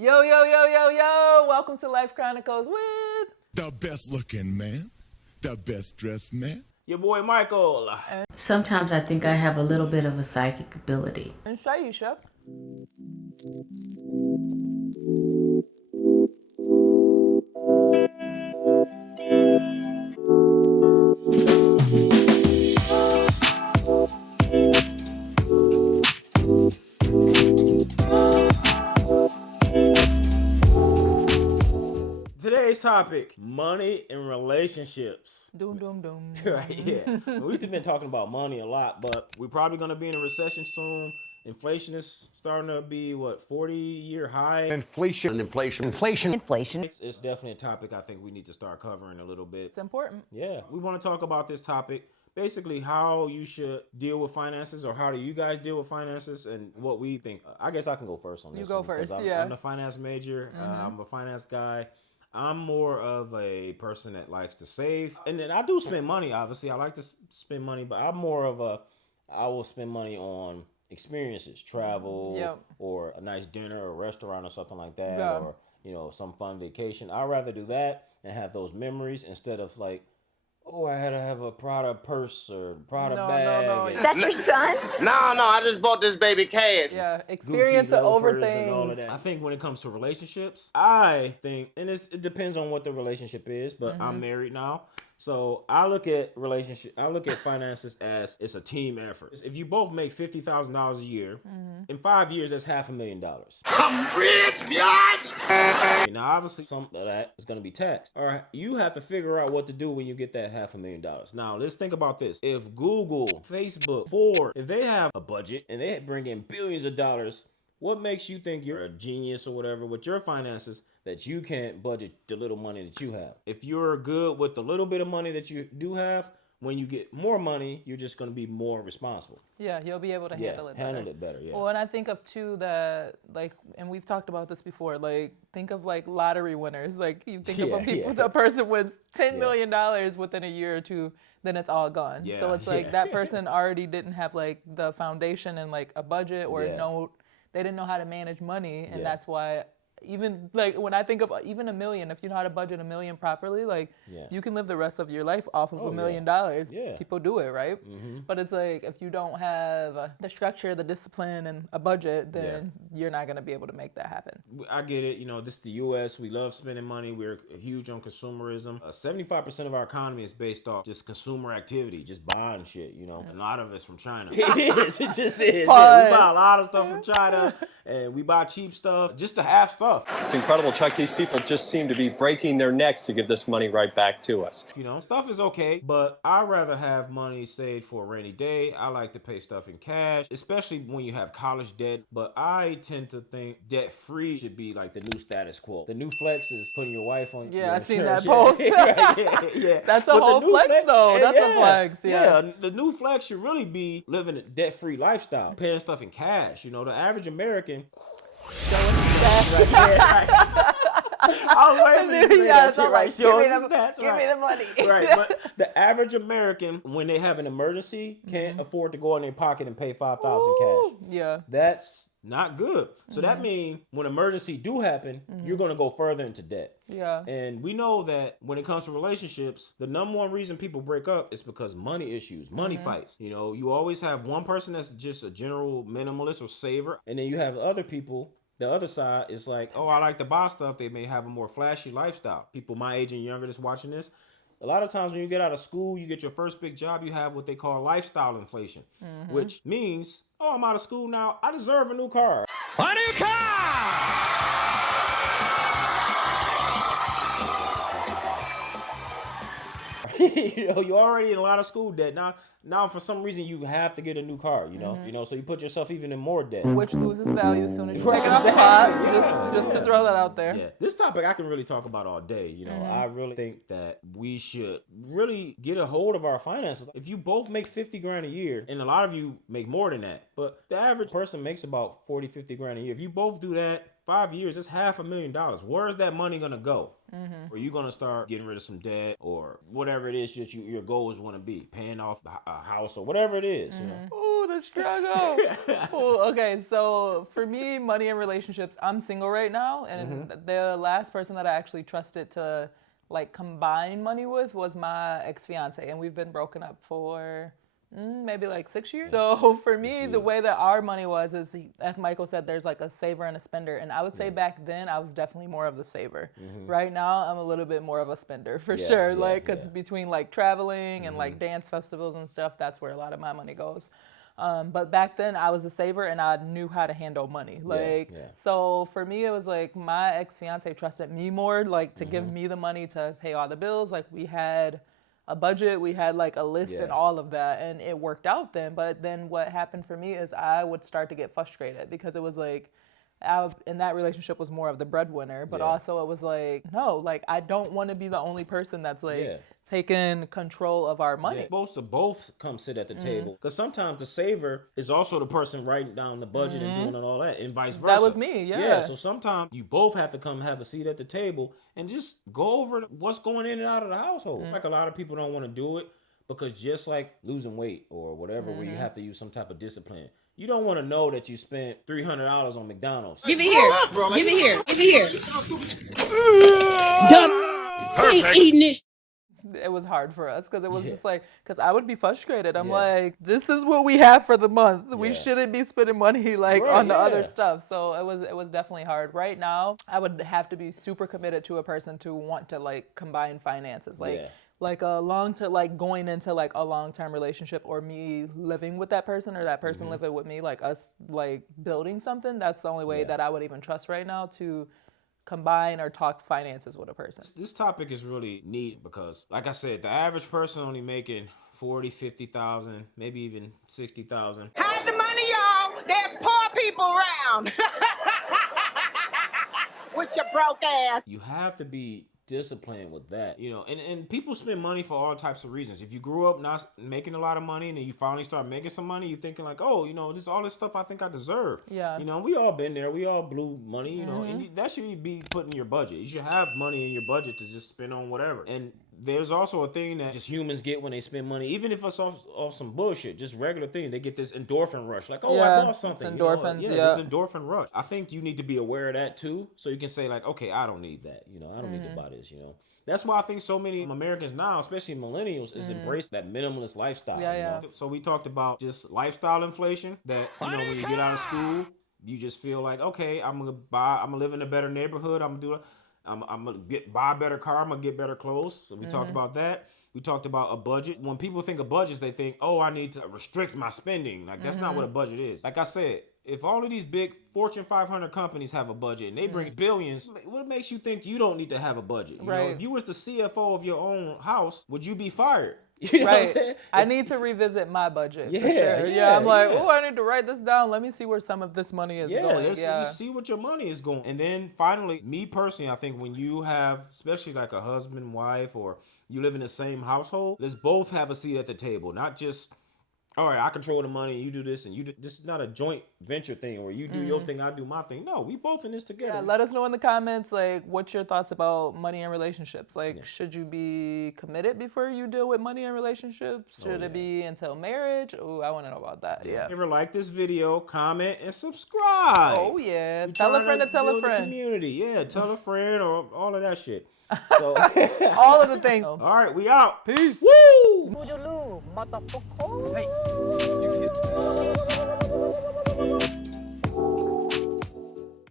Yo, yo, yo, yo, yo. Welcome to Life Chronicles with the best looking man, the best dressed man. Your boy Michael. Sometimes I think I have a little bit of a psychic ability. and Shyeasha. Today's topic, money and relationships. Doom, doom, doom. Right, yeah. We've been talking about money a lot, but we're probably going to be in a recession soon. Inflation is starting to be, 40-year high? Inflation. It's definitely a topic I think we need to start covering a little bit. It's important. Yeah, we want to talk about this topic. Basically, how you should deal with finances, or how do you guys deal with finances, and what we think. I guess I can go first on this. You go one, because first, I'm, yeah. I'm a finance major. I'm a finance guy. I'm more of a person that likes to save. And then I do spend money, obviously. I like to spend money, but I'm more of I will spend money on experiences, travel, Yep. or a nice dinner or a restaurant or something like that, Yeah. or some fun vacation. I'd rather do that and have those memories instead of like, oh, I had to have a Prada purse or Prada bag. No. and Is that your son? No, I just bought this baby cash. Yeah, experience Gucci it over loafers and all of things. that. I think when it comes to relationships, I think, and it depends on what the relationship is, but I'm married now. So I look at finances as it's a team effort. If you both make $50,000 a year, in 5 years, that's $500,000. I'm rich, bitch! Now, obviously, some of that is going to be taxed. All right, you have to figure out what to do when you get that $500,000. Now, let's think about this. If Google, Facebook, Ford, if they have a budget and they bring in billions of dollars, what makes you think you're a genius or whatever with your finances that you can't budget the little money that you have? If you're good with the little bit of money that you do have, when you get more money, you're just going to be more responsible. Yeah, you'll be able to handle it better. Handle it better, yeah. Well, and I think of too that, like, and we've talked about this before, like, think of like lottery winners. Like, you think of a person wins $10 million within a year or two, then it's all gone. Yeah, So it's like that person already didn't have like the foundation and like a budget or they didn't know how to manage money. And that's why even like when I think of even $1 million, if you know how to budget $1 million properly, like you can live the rest of your life off of $1 million. Yeah. People do it, right? But it's like if you don't have the structure, the discipline, and a budget, then you're not gonna be able to make that happen. I get it. This is the U.S. We love spending money. We're huge on consumerism. 75% of our economy is based off just consumer activity, just buying shit. A lot of it's from China. It is. It just is. Yeah, we buy a lot of stuff from China, and we buy cheap stuff just to have stuff. It's incredible, Chuck. These people just seem to be breaking their necks to give this money right back to us. Stuff is okay, but I'd rather have money saved for a rainy day. I like to pay stuff in cash, especially when you have college debt. But I tend to think debt-free should be like the new status quo. The new flex is putting your wife on your I've seen insurance. that post. Yeah. That's a whole flex, though. That's a flex. Yeah, the new flex should really be living a debt-free lifestyle, paying stuff in cash. The average American. I was waiting for you to say that shit, right? Give me the money. Right, but the average American, when they have an emergency, can't afford to go in their pocket and pay $5,000 cash. Yeah. That's not good. So that means when emergency do happen, you're going to go further into debt. Yeah. And we know that when it comes to relationships, the number one reason people break up is because money issues, money fights. You always have one person that's just a general minimalist or saver, and then you have other people. The other side is like, oh, I like to buy stuff. They may have a more flashy lifestyle. People my age and younger that's watching this, a lot of times when you get out of school, you get your first big job, you have what they call lifestyle inflation, which means, oh, I'm out of school now, I deserve a new car. A new car! You're already in a lot of school debt. Now for some reason you have to get a new car, so you put yourself even in more debt. Which loses value as soon as you take it off the pot. Just to throw that out there. Yeah, this topic I can really talk about all day. I really think that we should really get a hold of our finances. If you both make 50 grand a year, and a lot of you make more than that, but the average person makes about 40, 50 grand a year. If you both do that, 5 years, that's $500,000. Where is that money gonna go? Are you gonna start getting rid of some debt or whatever it is that your goals want to be, paying off a house or whatever it is? Ooh, the the struggle. Well, okay, so for me, money and relationships, I'm single right now, and the last person that I actually trusted to like combine money with was my ex-fiance, and we've been broken up for maybe like 6 years. So for me, the way that our money was is, as Michael said, there's like a saver and a spender. And I would say back then I was definitely more of the saver. Right now I'm a little bit more of a spender for sure. Like, cause between like traveling and like dance festivals and stuff, that's where a lot of my money goes. But back then I was a saver and I knew how to handle money. So for me, it was like my ex-fiance trusted me more, like to give me the money to pay all the bills. Like we had a budget, we had like a list and all of that, and it worked out then. But then what happened for me is I would start to get frustrated because it was like, in that relationship was more of the breadwinner, but also it was like, no, like I don't want to be the only person that's like taking control of our money. Supposed to both come sit at the table, because sometimes the saver is also the person writing down the budget and doing all that, and vice versa. That was me, yeah. So sometimes you both have to come have a seat at the table and just go over what's going in and out of the household. Like a lot of people don't want to do it because just like losing weight or whatever, where you have to use some type of discipline. You don't want to know that you spent $300 on McDonald's. Give it here. Give it here. Give it here. Done. Eating it. It was hard for us because it was just like, because I would be frustrated. I'm like, this is what we have for the month. We shouldn't be spending money like on the other stuff. So it was definitely hard. Right now, I would have to be super committed to a person to want to like combine finances. Like going into like a long-term relationship, or me living with that person or that person living with me, like us like building something. That's the only way that I would even trust right now to combine or talk finances with a person. This topic is really neat because, like I said, the average person only making 40, 50,000, maybe even 60,000. Hide the money, y'all. There's poor people around. With your broke ass. You have to be disciplined with that, you know, and people spend money for all types of reasons. If you grew up not making a lot of money and then you finally start making some money, you're thinking like, oh, you know, this all this stuff I think I deserve. You know, we all been there. We all blew money, you know, and that should be put in your budget. You should have money in your budget to just spend on whatever. And there's also a thing that just humans get when they spend money, even if it's off some bullshit, just regular thing. They get this endorphin rush, like, oh, I bought something. It's endorphins, this endorphin rush. I think you need to be aware of that too, so you can say like, okay, I don't need that. You know, I don't need to buy this. You know, that's why I think so many Americans now, especially millennials, is embrace that minimalist lifestyle. You know? So we talked about just lifestyle inflation. That, you know, when you get out of school, you just feel like, okay, I'm gonna live in a better neighborhood. I'm gonna buy a better car. I'm gonna get better clothes. So we talked about that. We talked about a budget. When people think of budgets, they think, oh, I need to restrict my spending. Like, that's not what a budget is. Like I said, if all of these big Fortune 500 companies have a budget and they bring billions, what makes you think you don't need to have a budget? You know, if you was the CFO of your own house, would you be fired? You know what I'm saying? I need to revisit my budget for sure. I'm like, oh, I need to write this down. Let me see where some of this money is going. Let's just see what your money is going. And then finally, me personally, I think when you have, especially like a husband, wife, or you live in the same household, let's both have a seat at the table. Not just, all right, I control the money and you do this and you do this. Is not a joint venture thing where you do your thing, I do my thing. No, we both in this together. Yeah, let us know in the comments, like, what's your thoughts about money and relationships? Like, should you be committed before you deal with money and relationships? Should it be until marriage? Oh, I want to know about that. Yeah. If you ever like this video, comment and subscribe. Oh yeah, tell a friend to tell a friend. Community, yeah, tell a friend or all of that shit. So all of the things. All right, we out. Peace. Woo! Motherfucker. Hey.